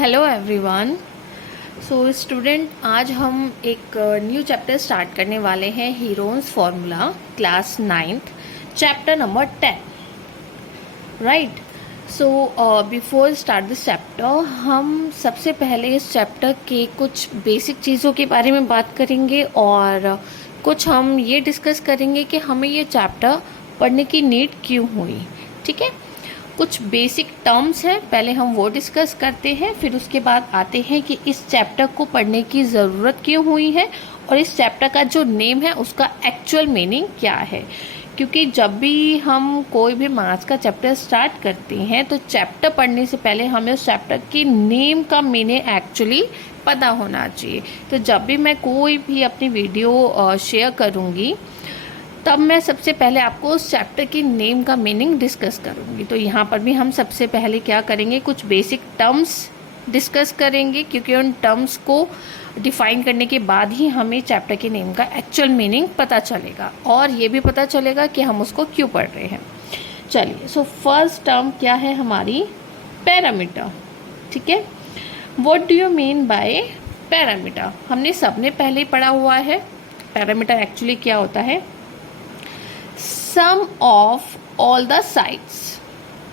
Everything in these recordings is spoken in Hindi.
Hello everyone. सो स्टूडेंट, आज हम एक न्यू चैप्टर स्टार्ट करने वाले हैं, Heron's formula, class 9th, chapter number 10। Right. So before start this chapter, हम सबसे पहले इस चैप्टर के कुछ बेसिक चीज़ों के बारे में बात करेंगे और कुछ हम ये डिस्कस करेंगे कि हमें ये चैप्टर पढ़ने की नीड क्यों हुई। ठीक है, कुछ बेसिक टर्म्स हैं, पहले हम वो डिस्कस करते हैं, फिर उसके बाद आते हैं कि इस चैप्टर को पढ़ने की ज़रूरत क्यों हुई है और इस चैप्टर का जो नेम है उसका एक्चुअल मीनिंग क्या है। क्योंकि जब भी हम कोई भी मैथ्स का चैप्टर स्टार्ट करते हैं तो चैप्टर पढ़ने से पहले हमें उस चैप्टर की नेम का मीनिंग एक्चुअली पता होना चाहिए। तो जब भी मैं कोई भी अपनी वीडियो शेयर करूँगी तब मैं सबसे पहले आपको उस चैप्टर की नेम का मीनिंग डिस्कस करूँगी। तो यहाँ पर भी हम सबसे पहले क्या करेंगे, कुछ बेसिक टर्म्स डिस्कस करेंगे, क्योंकि उन टर्म्स को डिफाइन करने के बाद ही हमें चैप्टर के नेम का एक्चुअल मीनिंग पता चलेगा और ये भी पता चलेगा कि हम उसको क्यों पढ़ रहे हैं। चलिए, सो फर्स्ट टर्म क्या है हमारी, पैरामीटर। ठीक है, what do you mean by parameter? हमने सबने पहले पढ़ा हुआ है। पैरामीटर एक्चुअली क्या होता है, sum of all the sides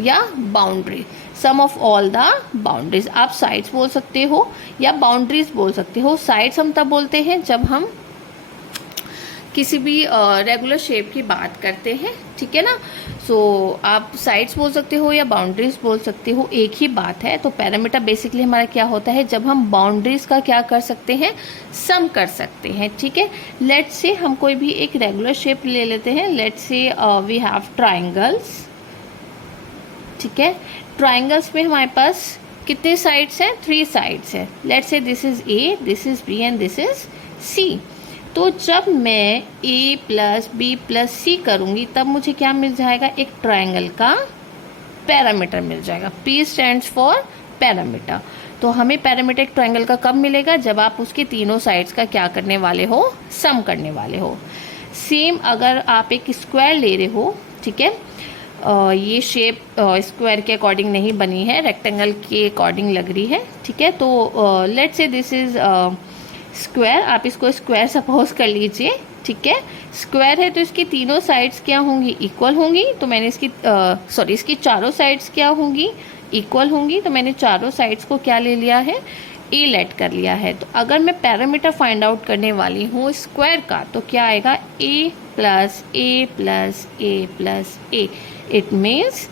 या boundary, sum of all the boundaries. आप साइड्स बोल सकते हो या बाउंड्रीज बोल सकते हो। साइड्स हम तब बोलते हैं जब हम किसी भी रेगुलर शेप की बात करते हैं, ठीक है ना। सो आप साइड्स बोल सकते हो या बाउंड्रीज बोल सकते हो, एक ही बात है। तो पैरामीटर बेसिकली हमारा क्या होता है, जब हम बाउंड्रीज का क्या कर सकते हैं, सम कर सकते हैं। ठीक है, लेट्स से हम कोई भी एक रेगुलर शेप ले लेते हैं। लेट्स से वी हैव ट्राइंगल्स। ठीक है, ट्राइंगल्स में हमारे पास कितने साइड्स हैं, 3 साइड्स हैं। Let's say this is A, this is B and this is C. तो जब मैं a plus B plus C करूँगी तब मुझे क्या मिल जाएगा, एक ट्रायंगल का पैरामीटर मिल जाएगा। P stands for parameter. तो हमें पैरामीटर एक ट्रायंगल का कब मिलेगा, जब आप उसके तीनों साइड्स का क्या करने वाले हो, सम करने वाले हो। सेम अगर आप एक स्क्वायर ले रहे हो, ठीक है, ये शेप स्क्वायर के अकॉर्डिंग नहीं बनी है, रेक्टेंगल के अकॉर्डिंग लग रही है। ठीक है, तो let's say this is square, आप इसको स्क्वायर सपोज कर लीजिए। ठीक है, स्क्वायर है तो इसकी तीनों साइड्स क्या होंगी, इक्वल होंगी। तो मैंने इसकी चारों साइड्स क्या होंगी, इक्वल होंगी। तो मैंने चारों साइड्स को क्या ले लिया है, ए लेट कर लिया है। तो अगर मैं पैरामीटर फाइंड आउट करने वाली हूँ स्क्वायर का, तो क्या आएगा, A plus A plus A plus A, it means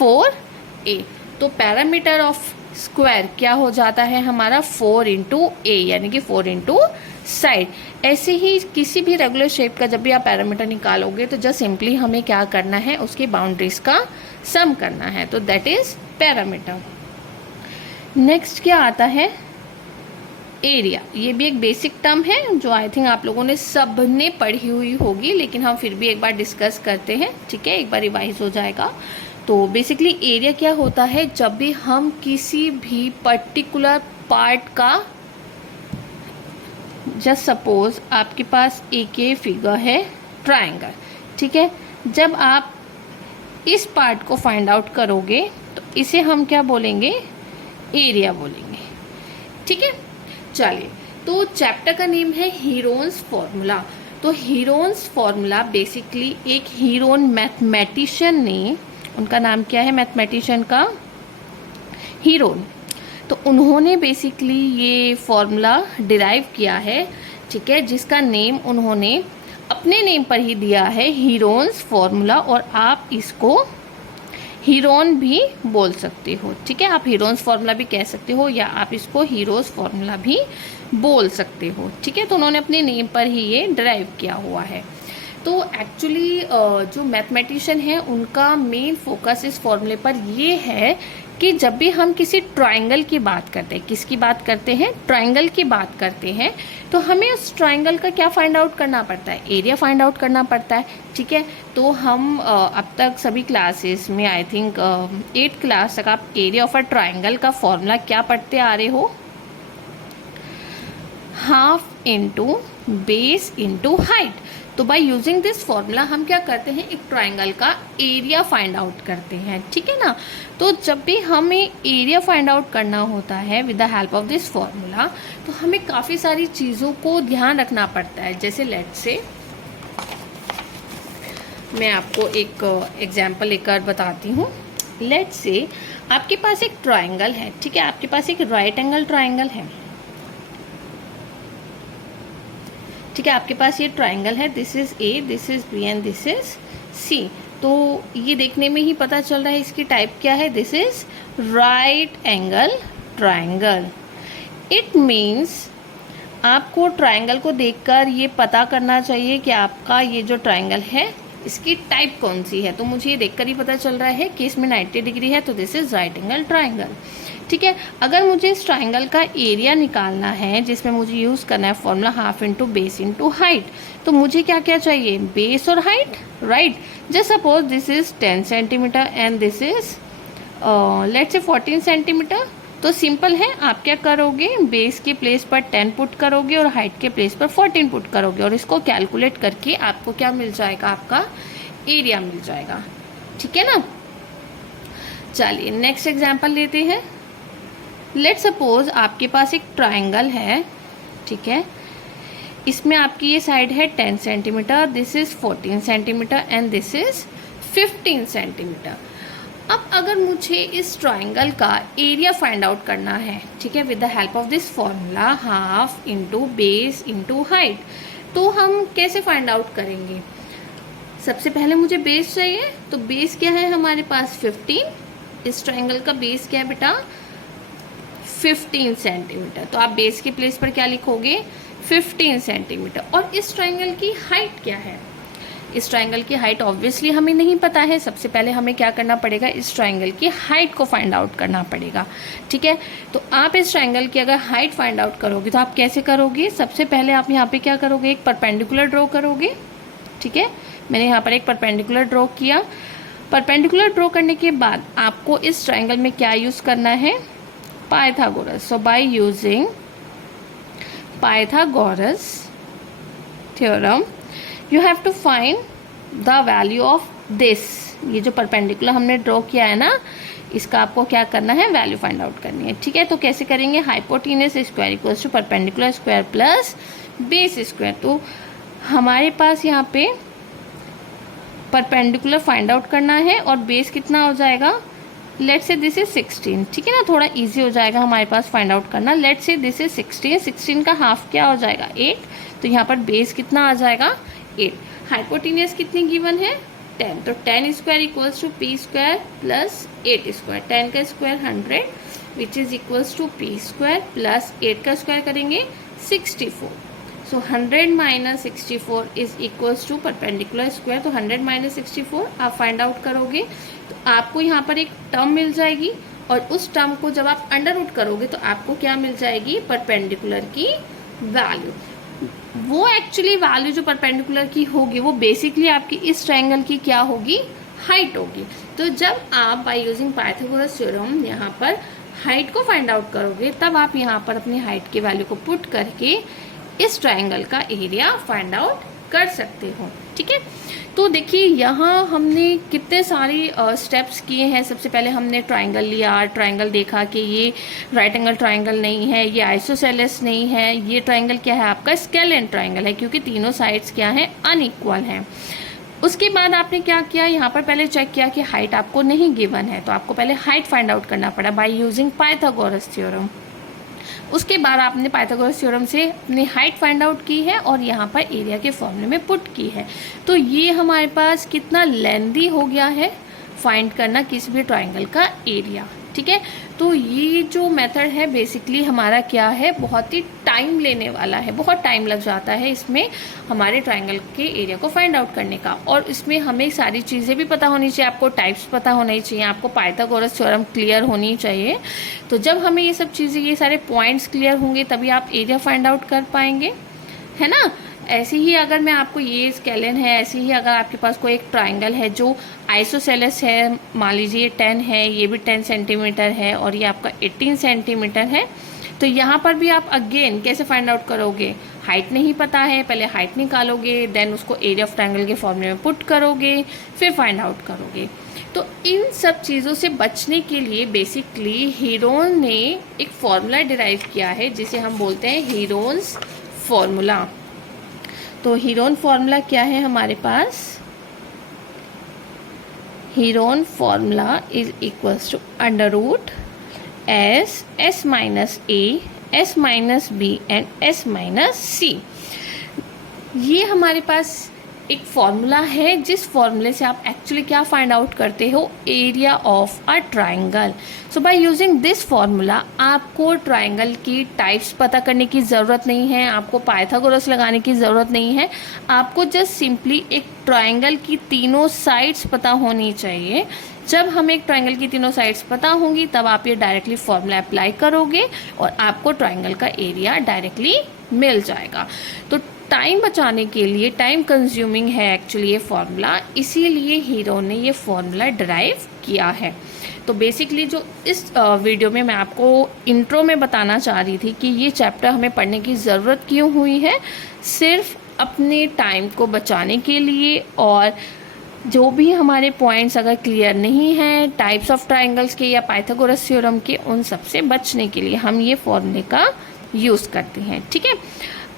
4a। तो पैरामीटर ऑफ स्क्वायर क्या हो जाता है हमारा, 4 इंटू ए, यानी कि 4 इंटू साइड। ऐसे ही किसी भी रेगुलर शेप का जब भी आप पैरामीटर निकालोगे तो जस्ट सिंपली हमें क्या करना है, उसकी बाउंड्रीज का सम करना है। तो दैट इज पैरामीटर। नेक्स्ट क्या आता है, एरिया। ये भी एक बेसिक टर्म है जो आई थिंक आप लोगों ने सबने पढ़ी हुई होगी, लेकिन हम फिर भी एक बार डिस्कस करते हैं। ठीक है, एक बार रिवाइज हो जाएगा। तो बेसिकली एरिया क्या होता है, जब भी हम किसी भी पर्टिकुलर पार्ट का, जस्ट सपोज आपके पास एक ये फिगर है ट्रायंगल, ठीक है, जब आप इस पार्ट को फाइंड आउट करोगे तो इसे हम क्या बोलेंगे, एरिया बोलेंगे। ठीक है, चलिए, तो चैप्टर का नेम है हीरोन्स फार्मूला। तो हीरोन्स फार्मूला बेसिकली एक हीरोन मैथमेटिशियन ने, उनका नाम क्या है मैथमेटिशियन का, हीरोन। तो उन्होंने बेसिकली ये फॉर्मूला डिराइव किया है, ठीक है, जिसका नेम उन्होंने अपने नेम पर ही दिया है, हीरोन्स फार्मूला। और आप इसको हीरोन भी बोल सकते हो। ठीक है, आप हीरोन्स फार्मूला भी कह सकते हो या आप इसको हीरोज फार्मूला भी बोल सकते हो। ठीक है, तो उन्होंने अपने नेम पर ही ये डिराइव किया हुआ है। तो एक्चुअली जो मैथमेटिशियन है उनका मेन फोकस इस फॉर्मूले पर ये है कि जब भी हम किसी ट्रायंगल की बात करते हैं, किसकी बात करते हैं, ट्रायंगल की बात करते हैं, तो हमें उस ट्रायंगल का क्या फाइंड आउट करना पड़ता है, एरिया फाइंड आउट करना पड़ता है। ठीक है, तो हम अब तक सभी क्लासेस में आई थिंक 8th क्लास तक आप एरिया ऑफ अ ट्रायंगल का फॉर्मूला क्या पढ़ते आ रहे हो, half into base into height. तो बाय यूजिंग दिस फॉर्मूला हम क्या करते हैं, एक ट्राइंगल का एरिया फाइंड आउट करते हैं, ठीक है ना। तो जब भी हमें एरिया फाइंड आउट करना होता है with the help of this formula, तो हमें काफ़ी सारी चीज़ों को ध्यान रखना पड़ता है। जैसे लेट्स से मैं आपको एक एग्जाम्पल लेकर बताती हूँ। लेट्स से आपके पास एक ट्राइंगल है, ठीक है, आपके पास एक राइट एंगल ट्राइंगल है, ठीक है, आपके पास ये ट्राइंगल है, this is A, this is B and this is C. तो ये देखने में ही पता चल रहा है इसकी टाइप क्या है, this is right angle triangle. It means आपको ट्राइंगल को देखकर ये पता करना चाहिए कि आपका ये जो ट्राइंगल है इसकी टाइप कौन सी है। तो मुझे ये देखकर ही पता चल रहा है कि इसमें 90 डिग्री है, तो this is right angle triangle, ठीक है। अगर मुझे इस ट्राइंगल का एरिया निकालना है, जिसमें मुझे यूज़ करना है formula half into base into height, तो मुझे क्या क्या चाहिए, बेस और height, right. Just suppose this is 10 centimetre and this is let's say 14 centimetre. तो सिंपल है, आप क्या करोगे, बेस के प्लेस पर 10 पुट करोगे और हाइट के प्लेस पर 14 पुट करोगे, और इसको कैलकुलेट करके आपको क्या मिल जाएगा, आपका एरिया मिल जाएगा, ठीक है ना। चलिए नेक्स्ट एग्जांपल लेते हैं। लेट्स सपोज आपके पास एक ट्राइंगल है, ठीक है, इसमें आपकी ये साइड है 10 centimetre, this is 14 centimetre and this is 15 centimetre. अब अगर मुझे इस ट्राइंगल का एरिया फाइंड आउट करना है, ठीक है, with the help of this formula half into base into height, तो हम कैसे फाइंड आउट करेंगे। सबसे पहले मुझे बेस चाहिए, तो बेस क्या है हमारे पास 15। इस ट्राइंगल का बेस क्या है बेटा 15 सेंटीमीटर। तो आप बेस के प्लेस पर क्या लिखोगे 15 सेंटीमीटर। और इस ट्राइंगल की हाइट क्या है, इस ट्राइंगल की हाइट ऑब्वियसली हमें नहीं पता है। सबसे पहले हमें क्या करना पड़ेगा, इस ट्राइंगल की हाइट को फाइंड आउट करना पड़ेगा, ठीक है। तो आप इस ट्राइंगल की अगर हाइट फाइंड आउट करोगे तो आप कैसे करोगे, सबसे पहले आप यहाँ पे क्या करोगे, एक परपेंडिकुलर ड्रॉ करोगे, ठीक है। मैंने यहाँ पर एक परपेंडिकुलर ड्रॉ किया। परपेंडिकुलर ड्रॉ करने के बाद आपको इस ट्राइंगल में क्या यूज़ करना है, Pythagoras. So by using Pythagoras theorem you have to find the value of this. ये जो परपेंडिकुलर हमने ड्रॉ किया है ना, इसका आपको क्या करना है, वैल्यू फाइंड आउट करनी है, ठीक है। तो कैसे करेंगे, hypotenuse square equals to perpendicular square plus base square. तो हमारे पास यहाँ पे परपेंडिकुलर फाइंड आउट करना है और बेस कितना हो जाएगा, लेट्स से दिस इज 16, ठीक है ना, थोड़ा इजी हो जाएगा हमारे पास फाइंड आउट करना। लेट्स से दिस इज 16, 16 का हाफ क्या हो जाएगा 8, तो यहाँ पर बेस कितना आ जाएगा 8। हाइपोटेन्यूस कितनी गिवन है 10, तो 10 square equals to P square plus 8 square. 10 का square 100 which is equals to P square plus 8 का स्क्वायर करेंगे 64। So 100 minus 64 is equals to perpendicular square. तो 100 माइनस 64 आप फाइंड आउट करोगे तो आपको यहाँ पर एक टर्म मिल जाएगी, और उस टर्म को जब आप अंडर रूट करोगे तो आपको क्या मिल जाएगी, परपेंडिकुलर की वैल्यू। वो एक्चुअली वैल्यू जो परपेंडिकुलर की होगी वो बेसिकली आपकी इस ट्रायंगल की क्या होगी, हाइट होगी। तो जब आप बाय यूजिंग पाइथागोरस थ्योरम यहाँ पर हाइट को फाइंड आउट करोगे, तब आप यहाँ पर अपनी हाइट की वैल्यू को पुट करके इस ट्रायंगल का एरिया फाइंड आउट कर सकते हो, ठीक है। तो देखिए यहाँ हमने कितने सारे स्टेप्स किए हैं। सबसे पहले हमने ट्रायंगल लिया, ट्रायंगल देखा कि ये राइट एंगल ट्रायंगल नहीं है, ये आइसोसेलेस नहीं है, ये ट्रायंगल क्या है आपका स्केलेन ट्रायंगल है, क्योंकि तीनों साइड्स क्या हैं, अनइक्वल हैं। उसके बाद आपने क्या किया, यहाँ पर पहले चेक किया कि हाइट आपको नहीं गिवन है, तो आपको पहले हाइट फाइंड आउट करना पड़ा बाय यूजिंग पाइथागोरस थ्योरम। उसके बाद आपने पाइथागोरस थ्योरम से अपनी हाइट फाइंड आउट की है और यहाँ पर एरिया के फॉर्मूले में पुट की है। तो ये हमारे पास कितना लेंदी हो गया है फाइंड करना किसी भी ट्रायंगल का एरिया, ठीक है। तो ये जो मेथड है बेसिकली हमारा क्या है, बहुत ही टाइम लेने वाला है, बहुत टाइम लग जाता है इसमें हमारे ट्रायंगल के एरिया को फाइंड आउट करने का। और इसमें हमें सारी चीज़ें भी पता होनी चाहिए, आपको टाइप्स पता होने चाहिए, आपको पाइथागोरस थ्योरम क्लियर होनी चाहिए। तो जब हमें ये सब चीज़ें, ये सारे पॉइंट्स क्लियर होंगे तभी आप एरिया फाइंड आउट कर पाएंगे, है ना। ऐसे ही अगर मैं आपको, ये स्केलेन है, ऐसे ही अगर आपके पास कोई एक ट्रायंगल है जो आइसोसेलेस है, मान लीजिए 10 है, ये भी 10 सेंटीमीटर है और ये आपका 18 सेंटीमीटर है, तो यहाँ पर भी आप अगेन कैसे फाइंड आउट करोगे, हाइट नहीं पता है, पहले हाइट निकालोगे, देन उसको एरिया ऑफ ट्रायंगल के फॉर्मूले में पुट करोगे, फिर फाइंड आउट करोगे। तो इन सब चीज़ों से बचने के लिए बेसिकली हीरोन ने एक फॉर्मूला डिराइव किया है जिसे हम बोलते हैं हीरोन्स फॉर्मूला। तो हीरोन फॉर्मूला क्या है हमारे पास? Heron formula is equals to under root S minus A, S minus B and S minus C. ये हमारे पास एक फॉर्मूला है जिस फॉर्मूले से आप एक्चुअली क्या फाइंड आउट करते हो? Area of a triangle. So by using this formula आपको ट्राइंगल की टाइप्स पता करने की ज़रूरत नहीं है, आपको पाइथागोरस लगाने की ज़रूरत नहीं है, आपको जस्ट सिंपली एक ट्राइंगल की तीनों साइड्स पता होनी चाहिए। जब हमें एक ट्राइंगल की तीनों साइड्स पता होंगी तब आप ये डायरेक्टली फॉर्मूला अप्लाई करोगे और आपको ट्राइंगल का एरिया डायरेक्टली मिल जाएगा। तो टाइम बचाने के लिए, टाइम कंज्यूमिंग है एक्चुअली ये फॉर्मूला, इसीलिए हीरो ने ये फॉर्मूला ड्राइव किया है। तो बेसिकली जो इस वीडियो में मैं आपको इंट्रो में बताना चाह रही थी कि ये चैप्टर हमें पढ़ने की ज़रूरत क्यों हुई है, सिर्फ अपने टाइम को बचाने के लिए, और जो भी हमारे पॉइंट्स अगर क्लियर नहीं हैं टाइप्स ऑफ ट्राइंगल्स के या पाइथागोरस थ्योरम के, उन सब से बचने के लिए हम ये फॉर्मूले का यूज़ करते हैं। ठीक है,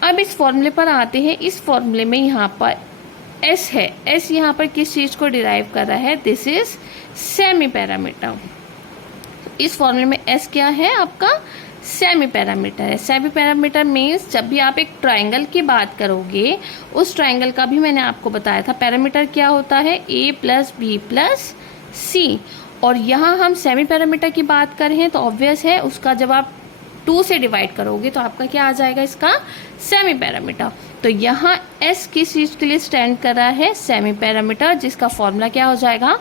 अब इस फॉर्मूले पर आते हैं। इस फॉर्मूले में यहाँ पर एस है, एस यहाँ पर किस चीज़ को डिराइव कर रहा है? This is semi parameter. इस फॉर्मूले में एस क्या है? आपका सेमी पैरामीटर है। सेमी पैरामीटर मीन्स जब भी आप एक ट्राइंगल की बात करोगे, उस ट्राइंगल का भी मैंने आपको बताया था पैरामीटर क्या होता है? ए प्लस बी प्लस सी। और यहाँ हम सेमी पैरामीटर की बात कर रहे हैं तो ऑब्वियस है उसका जब आप 2 से डिवाइड करोगे तो आपका क्या आ जाएगा? इसका सेमी पैरामीटर। तो यहाँ एस किस चीज़ के लिए स्टैंड कर रहा है? सेमी पैरामीटर, जिसका फॉर्मूला क्या हो जाएगा?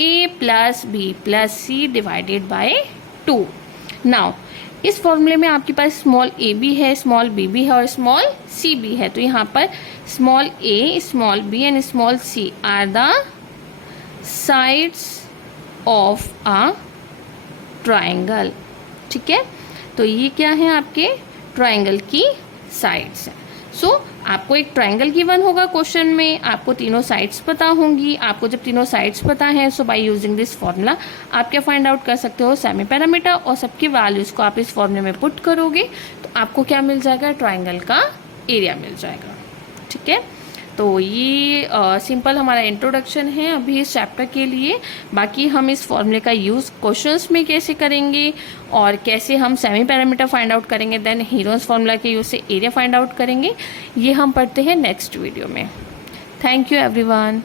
A plus B plus C divided by 2। Now इस फॉर्मूले में आपके पास स्मॉल ए भी है, स्मॉल बी भी है और स्मॉल सी भी है। तो यहाँ पर small A, small B and small C are the sides of a triangle. ठीक है, तो ये क्या है? आपके ट्राइंगल की साइड्स हैं। सो आपको एक ट्राइंगल गिवन होगा क्वेश्चन में, आपको तीनों साइड्स पता होंगी। आपको जब तीनों साइड्स पता हैं, सो बाय यूजिंग दिस फॉर्मूला आप क्या फाइंड आउट कर सकते हो? सेमी पैरामीटर, और सबकी वैल्यूज को आप इस फॉर्मूले में पुट करोगे तो आपको क्या मिल जाएगा? ट्राइंगल का एरिया मिल जाएगा। ठीक है, तो ये सिंपल हमारा इंट्रोडक्शन है अभी इस चैप्टर के लिए। बाकी हम इस फॉर्मूले का यूज़ क्वेश्चंस में कैसे करेंगे और कैसे हम सेमी पैरामीटर फाइंड आउट करेंगे, देन हीरोन्स फॉर्मूला के यूज़ से एरिया फाइंड आउट करेंगे, ये हम पढ़ते हैं नेक्स्ट वीडियो में। Thank you everyone.